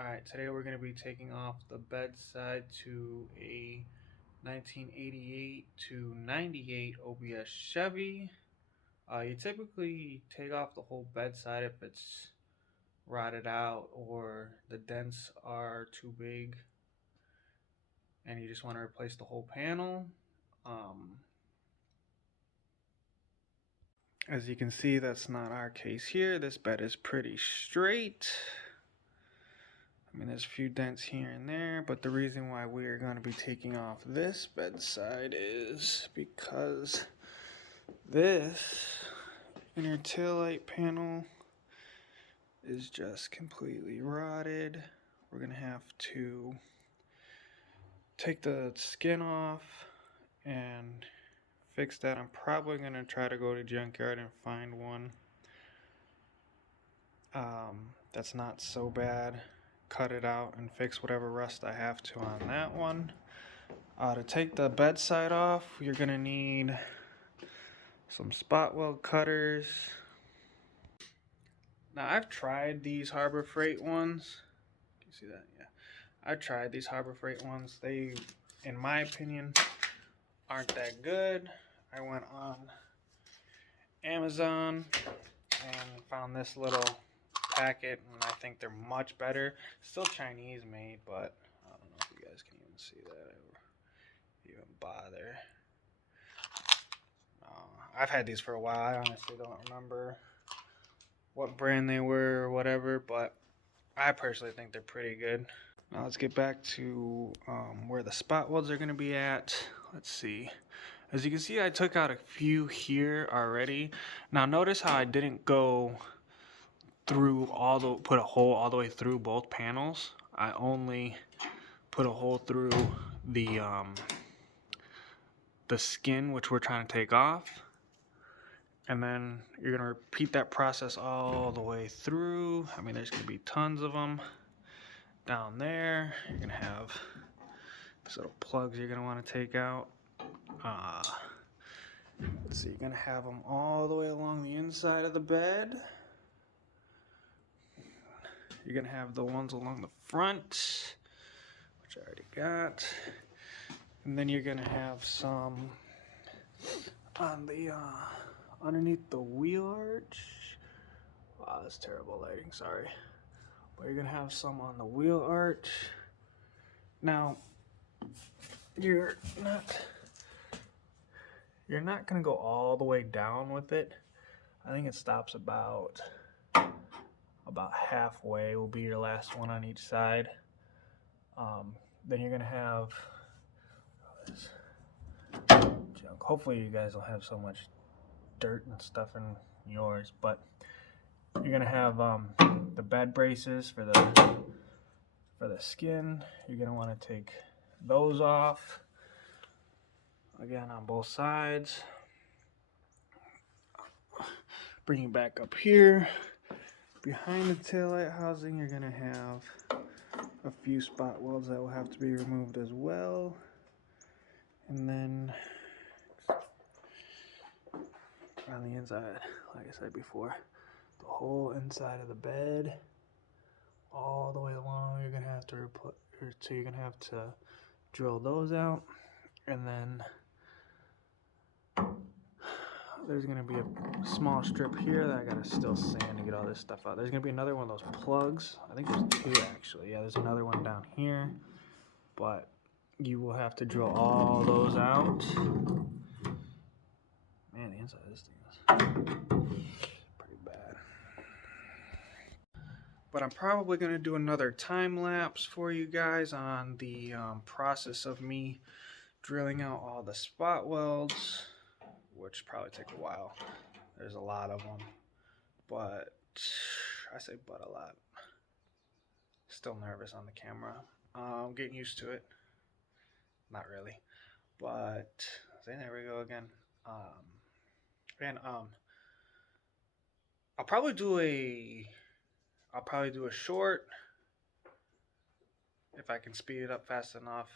Alright, today we're going to be taking off the bedside to a 1988 to 98 OBS Chevy. You typically take off the whole bedside if it's rotted out or the dents are too big and you just want to replace the whole panel. As you can see, that's not our case here. This bed is pretty straight. I mean, there's a few dents here and there, but the reason why we are going to be taking off this bedside is because this inner taillight panel is just completely rotted. We're going to have to take the skin off and fix that. I'm probably going to try to go to junkyard and find one that's not so bad. Cut it out and fix whatever rust I have to on that one. To take the bedside off, you're gonna need some spot weld cutters. Now I've tried these Harbor Freight ones. Can you see that? Yeah, I've tried these Harbor Freight ones. They, in my opinion, aren't that good. I went on Amazon and found this little packet, and I think they're much better. Still Chinese made, but I don't know if you guys can even see that or even bother. I've had these for a while. I honestly don't remember what brand they were or whatever, but I personally think they're pretty good. Now let's get back to where the spot welds are going to be at. Let's see. As you can see, I took out a few here already. Now notice how I didn't go through put a hole all the way through both panels. I only put a hole through the skin, which we're trying to take off, and then you're gonna repeat that process all the way through. I mean, there's gonna be tons of them down there. You're gonna have these little plugs you're gonna want to take out. Let's see, you're gonna have them all the way along the inside of the bed. You're going to have the ones along the front, which I already got. And then you're going to have some on the underneath the wheel arch. Wow, that's terrible lighting, sorry. But you're going to have some on the wheel arch. Now, you're not going to go all the way down with it. I think it stops about halfway will be your last one on each side. Then you're gonna have this junk. Hopefully you guys will have so much dirt and stuff in yours, but you're gonna have the bed braces for the skin. You're gonna want to take those off again on both sides. Bring it back up here. Behind the taillight housing, you're going to have a few spot welds that will have to be removed as well. And then on the inside, like I said before, the whole inside of the bed, all the way along, you're going to have to drill those out. And then there's going to be a small strip here that I got to still sand to get all this stuff out. There's going to be another one of those plugs. I think there's two actually. Yeah, there's another one down here. But you will have to drill all those out. Man, the inside of this thing is pretty bad. But I'm probably going to do another time lapse for you guys on the process of me drilling out all the spot welds, which probably take a while. There's a lot of them, but I say but a lot. Still nervous on the camera. I'm getting used to it. Not really, but see, there we go again. I'll probably do a short if I can speed it up fast enough,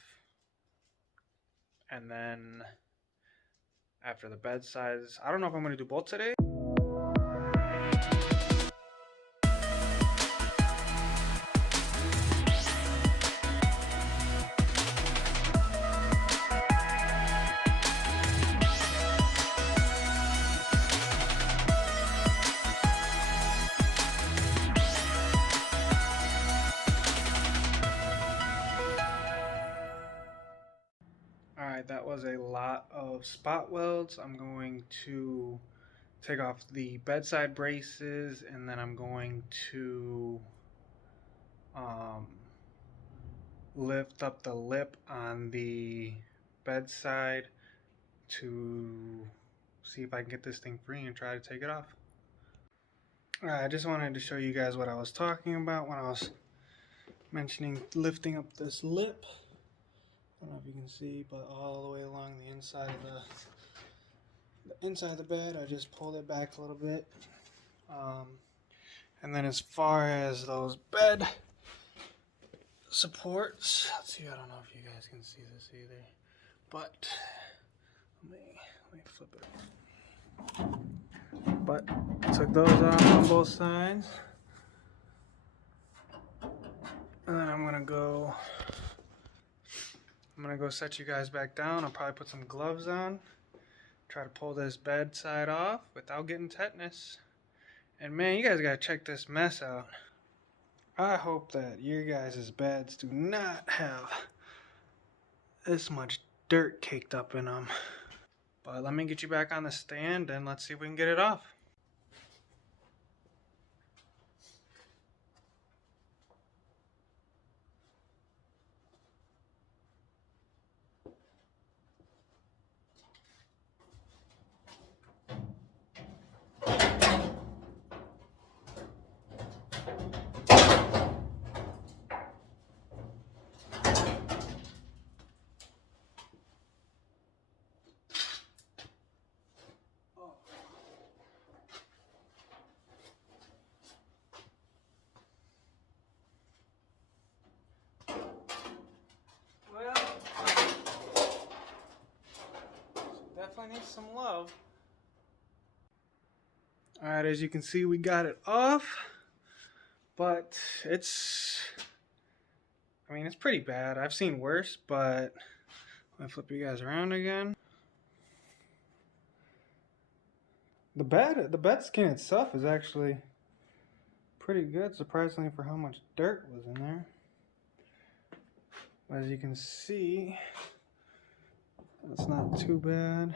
and then after the bedsides, I don't know if I'm going to do both today. Alright, that was a lot of spot welds. I'm going to take off the bedside braces, and then I'm going to lift up the lip on the bedside to see if I can get this thing free and try to take it off. I just wanted to show you guys what I was talking about when I was mentioning lifting up this lip. I don't know if you can see, but all the way along the inside of the bed, I just pulled it back a little bit. And then as far as those bed supports, let's see, I don't know if you guys can see this either, but let me flip it over. But I took those off on both sides, and then I'm gonna go set you guys back down. I'll probably put some gloves on, try to pull this bedside off without getting tetanus. And man, you guys gotta check this mess out. I hope that your guys' beds do not have this much dirt caked up in them. But let me get you back on the stand and let's see if we can get it off. Definitely needs some love. Alright, as you can see, we got it off, but it's pretty bad. I've seen worse, but let me flip you guys around again. The bed skin itself is actually pretty good, surprisingly, for how much dirt was in there. As you can see, that's not too bad.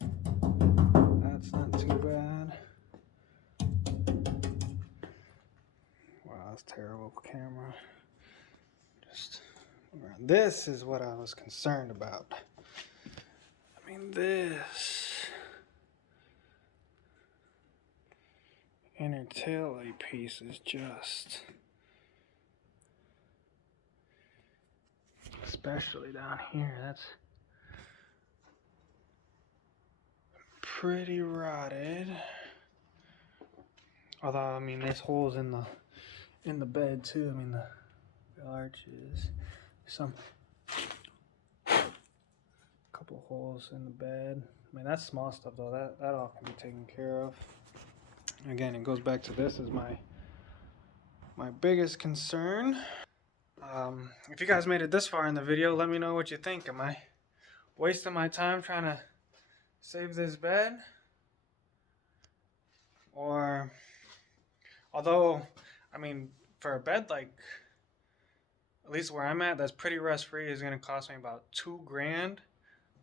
That's not too bad. Wow, that's terrible camera. This is what I was concerned about. I mean, this inner tail light piece is just, especially down here, that's pretty rotted. Although, I mean, there's holes in the bed too. I mean, the arches, some couple holes in the bed. I mean, that's small stuff though. That all can be taken care of. Again, it goes back to this is my biggest concern. If you guys made it this far in the video, let me know what you think. Am I wasting my time trying to save this bed? Or, although, I mean, for a bed like, at least where I'm at, that's pretty rust free, is going to cost me about $2 grand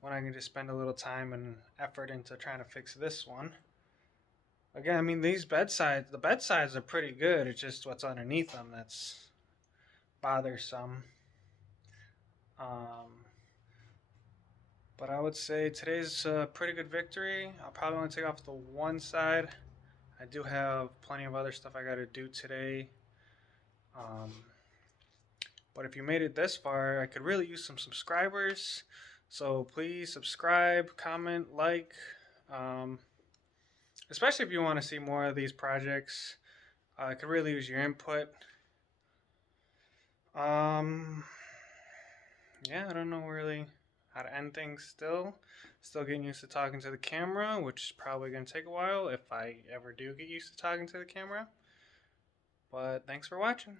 when I can just spend a little time and effort into trying to fix this one. Again, I mean, the bedsides are pretty good. It's just what's underneath them that's bothersome. But I would say today's a pretty good victory. I'll probably want to take off the one side. I do have plenty of other stuff I got to do today. But if you made it this far, I could really use some subscribers. So please subscribe, comment, like. Especially if you want to see more of these projects. I could really use your input. Yeah, I don't know really how to end things still. Still getting used to talking to the camera, which is probably going to take a while if I ever do get used to talking to the camera. But thanks for watching.